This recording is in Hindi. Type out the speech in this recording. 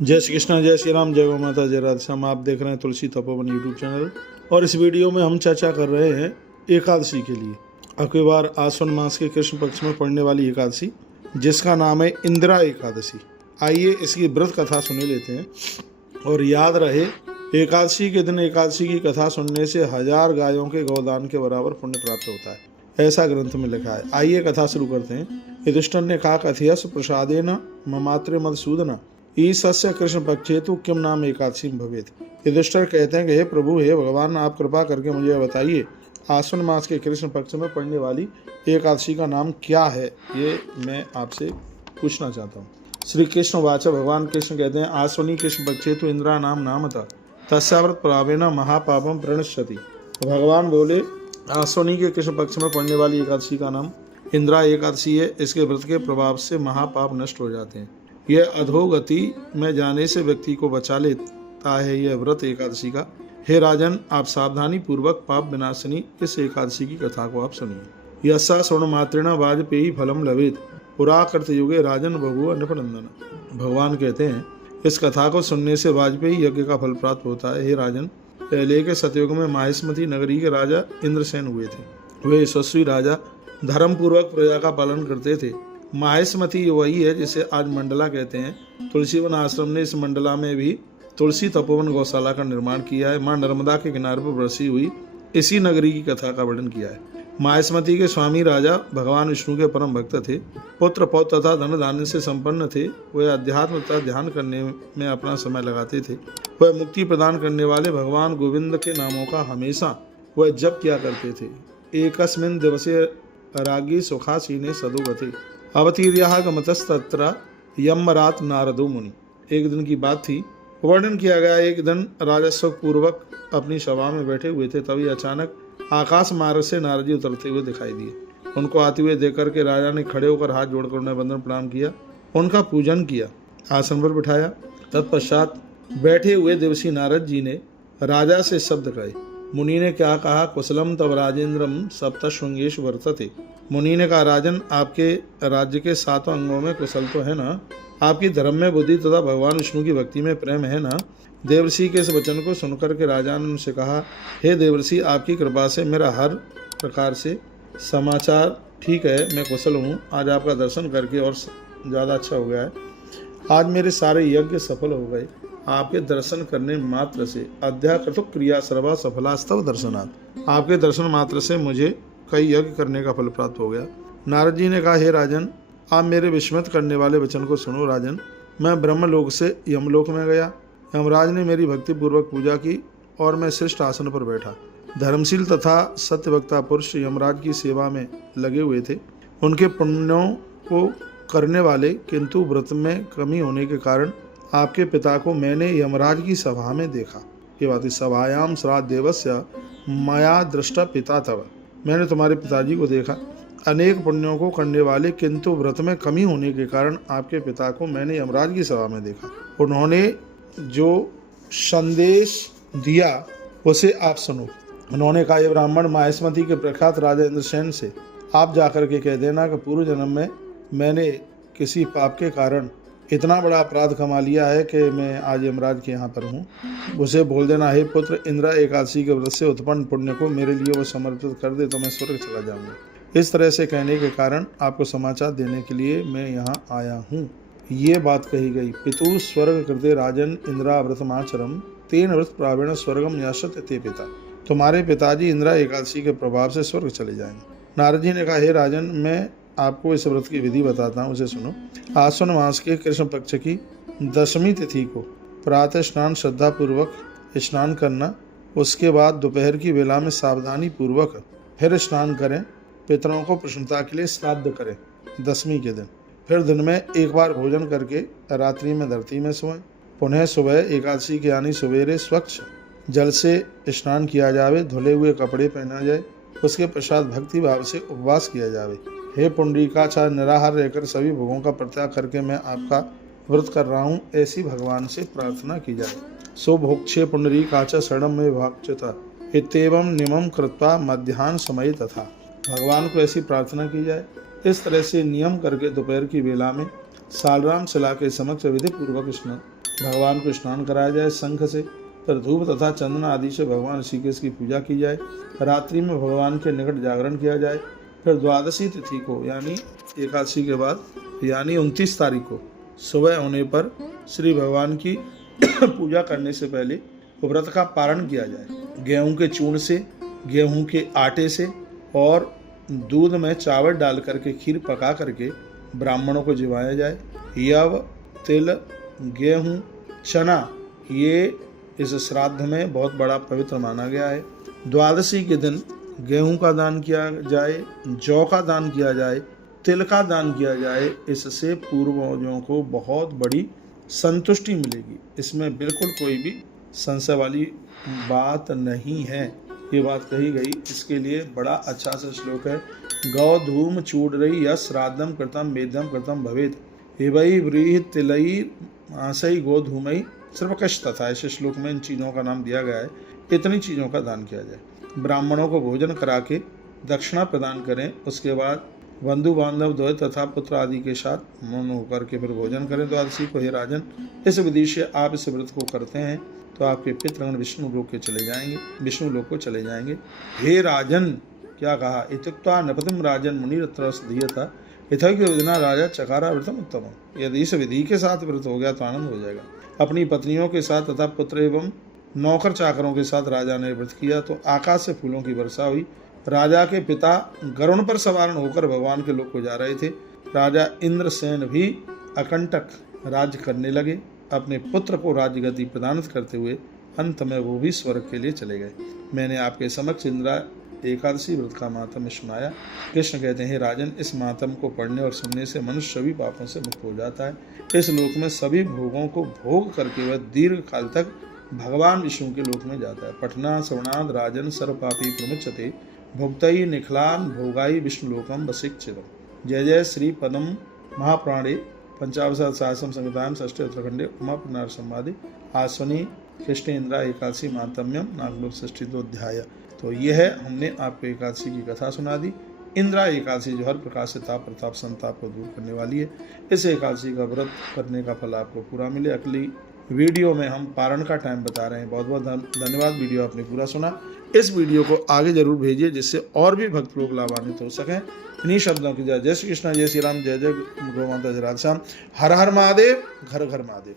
जय श्री कृष्ण, जय श्री राम, जय गौ माता, जय राधे श्याम। आप देख रहे हैं तुलसी तपोवन यूट्यूब चैनल और इस वीडियो में हम चर्चा कर रहे हैं एकादशी के लिए। अब की बार आश्विन मास के कृष्ण पक्ष में पड़ने वाली एकादशी जिसका नाम है इंदिरा एकादशी। आइए इसकी व्रत कथा सुन लेते हैं। और याद रहे, एकादशी के दिन एकादशी की कथा सुनने से 1000 गायों के गोदान के बराबर पुण्य प्राप्त होता है, ऐसा ग्रंथ में लिखा है। आइए कथा शुरू करते हैं। युधिष्ठिर ने कहा, कथयस प्रसादेन ममात्रे मधुसूदन ईशस्य कृष्ण पक्षेतु किम नाम एकादशी भवेत। युधिष्ठिर कहते हैं कि हे प्रभु, हे भगवान, आप कृपा करके मुझे बताइए आश्विन मास के कृष्ण पक्ष में पड़ने वाली एकादशी का नाम क्या है, ये मैं आपसे पूछना चाहता हूँ। श्री कृष्ण वाच, भगवान कृष्ण कहते हैं, आश्विनी कृष्ण पक्षेतु इंद्रा नाम था तस्याव्रत प्रावेण महापापम प्रणश्यति। भगवान बोले, आश्विनी के कृष्ण पक्ष में पड़ने वाली एकादशी का नाम इंदिरा एकादशी है। इसके व्रत के प्रभाव से महापाप नष्ट हो जाते हैं। यह अधोगति में जाने से व्यक्ति को बचा लेता है, यह व्रत एकादशी का। हे राजन, आप सावधानी पूर्वक पाप विनाशिनी इस एकादशी की कथा को आप सुनिए। यस्सा स्वर्ण मात्रेण वाजपेयी फलम लभेत पुरा कृत युगे राजन बभूव नृपनंदन। भगवान कहते हैं, इस कथा को सुनने से वाजपेयी यज्ञ का फल प्राप्त होता है। हे राजन, पहले के सतयुग में माहिष्मती नगरी के राजा इंद्रसेन हुए थे। वे यशस्वी राजा धर्म पूर्वक प्रजा का पालन करते थे। माहिष्मती वही है जिसे आज मंडला कहते हैं। तुलसीवन आश्रम ने इस मंडला में भी तुलसी तपोवन गौशाला का निर्माण किया है। माँ नर्मदा के किनारे पर बरसी हुई इसी नगरी की कथा का वर्णन किया है। माहिष्मती के स्वामी राजा भगवान विष्णु के परम भक्त थे। पुत्र पौत्र तथा धन धान्य से संपन्न थे। वह अध्यात्म तथा ध्यान करने में अपना समय लगाते थे। वह मुक्ति प्रदान करने वाले भगवान गोविंद के नामों का हमेशा वह जप किया करते थे। एकस्मिन् दिवसे रागी सुखासीने सदुगते अवतीर्याः गमतस्तत्र यमरात नारदो मुनि। एक दिन की बात थी, वर्णन किया गया। एक दिन राजस्व पूर्वक अपनी सभा में बैठे हुए थे, तभी अचानक आकाश मार्ग से नारद जी उतरते हुए दिखाई दिए। उनको आते हुए देख करके राजा ने खड़े होकर हाथ जोड़कर उन्हें वंदन प्रणाम किया, उनका पूजन किया, आसन पर बिठाया। तत्पश्चात बैठे हुए देवर्षि नारद जी ने राजा से शब्द कहे। मुनि ने क्या कहा? कुशलम तब राजेंद्रम सप्तशृंगेषु वर्तते। मुनि ने कहा, राजन, आपके राज्य के 7 अंगों में कुशल तो है ना? आपकी धर्म में बुद्धि तथा भगवान विष्णु की भक्ति में प्रेम है ना? देवर्षि के इस वचन को सुनकर के राजा ने उनसे कहा, हे देवर्षि, आपकी कृपा से मेरा हर प्रकार से समाचार ठीक है, मैं कुशल हूँ। आज आपका दर्शन करके और ज़्यादा अच्छा हो गया है। आज मेरे सारे यज्ञ सफल हो गए। आपके दर्शन करने मात्र से अध्याकृत क्रिया सर्वा सफलास्तव दर्शनात्। आपके दर्शन मात्र से मुझे कई यज्ञ करने का फल प्राप्त हो गया। नारद जी ने कहा, हे राजन, आप मेरे विस्मित करने वाले वचन को सुनो। राजन, मैं ब्रह्मलोक से यमलोक में गया। यमराज ने मेरी भक्ति पूर्वक पूजा की और मैं श्रेष्ठ आसन पर बैठा। धर्मशील तथा सत्यवक्ता पुरुष यमराज की सेवा में लगे हुए थे। उनके पुण्यों को करने वाले, किंतु व्रत में कमी होने के कारण आपके पिता को मैंने यमराज की सभा में देखा। ये बात, सभायाम श्राद्ध देवस्य मया दृष्टा पिता तव। मैंने तुम्हारे पिताजी को देखा, अनेक पुण्यों को करने वाले, किंतु व्रत में कमी होने के कारण आपके पिता को मैंने यमराज की सभा में देखा। उन्होंने जो संदेश दिया उसे आप सुनो। उन्होंने कहा, ये ब्राह्मण माहिष्मती के प्रख्यात राजा इंद्रसेन से आप जाकर के कह देना कि पूर्व जन्म में मैंने किसी पाप के कारण इतना बड़ा अपराध कमा लिया है कि मैं आज यमराज के यहाँ पर हूँ। उसे बोल देना, हे पुत्र, इंदिरा एकादशी के व्रत से उत्पन्न पुण्य को मेरे लिए वो समर्पित कर दे तो मैं स्वर्ग चला जाऊँगा। इस तरह से कहने के कारण आपको समाचार देने के लिए मैं यहाँ आया हूँ। ये बात कही गई। पितु स्वर्ग कृते राजन इंदिरा व्रतमाचरम तेन व्रत प्रावेण स्वर्गम न्यासत ते पिता। तुम्हारे पिताजी इंदिरा एकादशी के प्रभाव से स्वर्ग चले जाएंगे। नारद जी ने कहा, हे राजन, मैं आपको इस व्रत की विधि बताता हूँ, उसे सुनो। आश्विन मास के कृष्ण पक्ष की 10वीं तिथि को प्रातः स्नान श्रद्धा पूर्वक स्नान करना। उसके बाद दोपहर की वेला में सावधानी पूर्वक फिर स्नान करें। पितरों को प्रसन्नता के लिए श्राद्ध करें 10वीं के दिन। फिर दिन में एक बार भोजन करके रात्रि में धरती में सोएं। पुनः सुबह एकादशी के यानी सवेरे स्वच्छ जल से स्नान किया जावे, धुले हुए कपड़े पहना जाए। उसके पश्चात भक्ति भाव से उपवास किया जावे। हे पुंडरीकाचार्य, निराहार रहकर सभी भोगों का परित्याग करके मैं आपका व्रत कर रहा हूँ, ऐसी भगवान से प्रार्थना की जाए। सो भोक्षे पुंडरीकाचा शरणम में भाक्षता इत्येवं नियमं कृत्वा मध्याह्न समय तथा। भगवान को ऐसी प्रार्थना की जाए। इस तरह से नियम करके दोपहर की वेला में सालराम शिला के समक्ष विधि पूर्वक भगवान को स्नान कराया जाए शंख से, फिर धूप तथा चंदन आदि से भगवान ऋषिकेश की पूजा की जाए। रात्रि में भगवान के निकट जागरण किया जाए। फिर द्वादशी तिथि को यानी एकादशी के बाद यानी 29 तारीख को सुबह होने पर श्री भगवान की पूजा करने से पहले व्रत का पारण किया जाए। गेहूं के चूर्ण से, गेहूं के आटे से और दूध में चावल डाल करके खीर पका करके ब्राह्मणों को जिवाया जाए। यव, तिल, गेहूं, चना ये इस श्राद्ध में बहुत बड़ा पवित्र माना गया है। द्वादशी के दिन गेहूं का दान किया जाए, जौ का दान किया जाए, तिल का दान किया जाए। इससे पूर्वजों को बहुत बड़ी संतुष्टि मिलेगी। इसमें बिल्कुल कोई भी संशय वाली बात नहीं है, ये बात कही गई। इसके लिए बड़ा अच्छा सा श्लोक है। गौ धूम चूडरई यस श्राद्धम कृतम वेद्यम कृतम भवेत एवई व्रीहि तिलई आसई गो धूमई सर्वकश तथा। ऐसे श्लोक में इन चीज़ों का नाम दिया गया है। इतनी चीज़ों का दान किया जाए। ब्राह्मणों को भोजन करा के दक्षिणा प्रदान करें। उसके बाद बंधु बांधव द्वय तथा पुत्र आदि के साथ मौन होकर के फिर भोजन करें द्वादशी को। हे राजन, इस विधि से आप इस व्रत को करते हैं तो आपके पितृगण विष्णु लोक के चले जाएंगे, विष्णु लोक को चले जाएंगे। हे राजन, क्या कहा? इत्युक्त्वा नपतिम राजन मुनिरत्र दीयता यथा राजा चकारा व्रतम उत्तम। यदि इस विधि के साथ व्रत हो गया तो आनंद हो जाएगा। अपनी पत्नियों के साथ तथा पुत्र एवं नौकर चाकरों के साथ राजा ने व्रत किया तो आकाश से फूलों की वर्षा हुई। राजा के पिता गरुण पर सवार होकर भगवान के लोक को जा रहे थे। राजा इंद्रसेन भी अकंटक राज्य करने लगे। अपने पुत्र को राज्यगति प्रदान करते हुए अंत में वो भी स्वर्ग के लिए चले गए। मैंने आपके समक्ष इंदिरा एकादशी व्रत का मातम्य सुनाया। कृष्ण कहते हैं, राजन, इस मातम को पढ़ने और सुनने से मनुष्य सभी पापों से मुक्त हो जाता है। इस लोक में सभी भोगों को भोग करके वह दीर्घ काल तक भगवान विष्णु के लोक में जाता है। पठना श्रवणाद राजन सर्व पापी प्रमुच्यते भोक्तई निखलान भोगाई विष्णु लोकम वसिक्षितम। जय जय श्री पदम महापुराणे पंचावसाद सहस्रम संहितायां षष्ठे उत्तरखंडे उमा पुनर संवादे आश्वनी कृष्ण इंदिरा एकादशी मातम्यम नागलोक षष्ठीतोध्याय। तो यह है, हमने आपको एकादशी की कथा सुना दी। इंदिरा एकादशी जो हर प्रकार से ताप प्रताप संताप को दूर करने वाली है। इस एकादशी का व्रत करने का फल आपको पूरा मिले। अगली वीडियो में हम पारण का टाइम बता रहे हैं। बहुत बहुत धन्यवाद, वीडियो आपने पूरा सुना। इस वीडियो को आगे जरूर भेजिए जिससे और भी भक्त लोग लाभान्वित हो सकें। इन्हीं शब्दों की जय श्री कृष्ण, जय श्री राम, जय जय गौ माता, जय राधे श्याम। हर हर महादेव, घर घर महादेव।